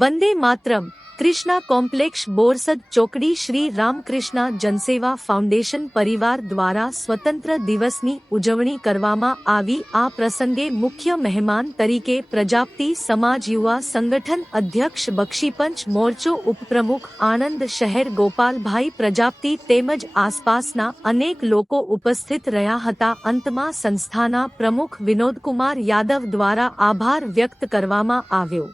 Vande Mataram. Krishna complex Borsad ચોકડી Shri Ramakrishna જનસેવા foundation પરિવાર દ્વારા સ્વતંત્ર દિવસની ઉજવણી કરવામાં આવી. આ પ્રસંગે મુખ્ય મહેમાન તરીકે પ્રજાપતિ સમાજ યુવા સંગઠન અધ્યક્ષ બક્ષીપંચ મોરચો ઉપપ્રમુખ આણંદ શહેર ગોપાલભાઈ પ્રજાપતિ તેમજ આસપાસના અનેક લોકો ઉપસ્થિત રહ્યા હતા. અંતમાં સંસ્થાના પ્રમુખ વિનોદકુમાર યાદવ દ્વારા આભાર વ્યક્ત કરવામાં આવ્યો.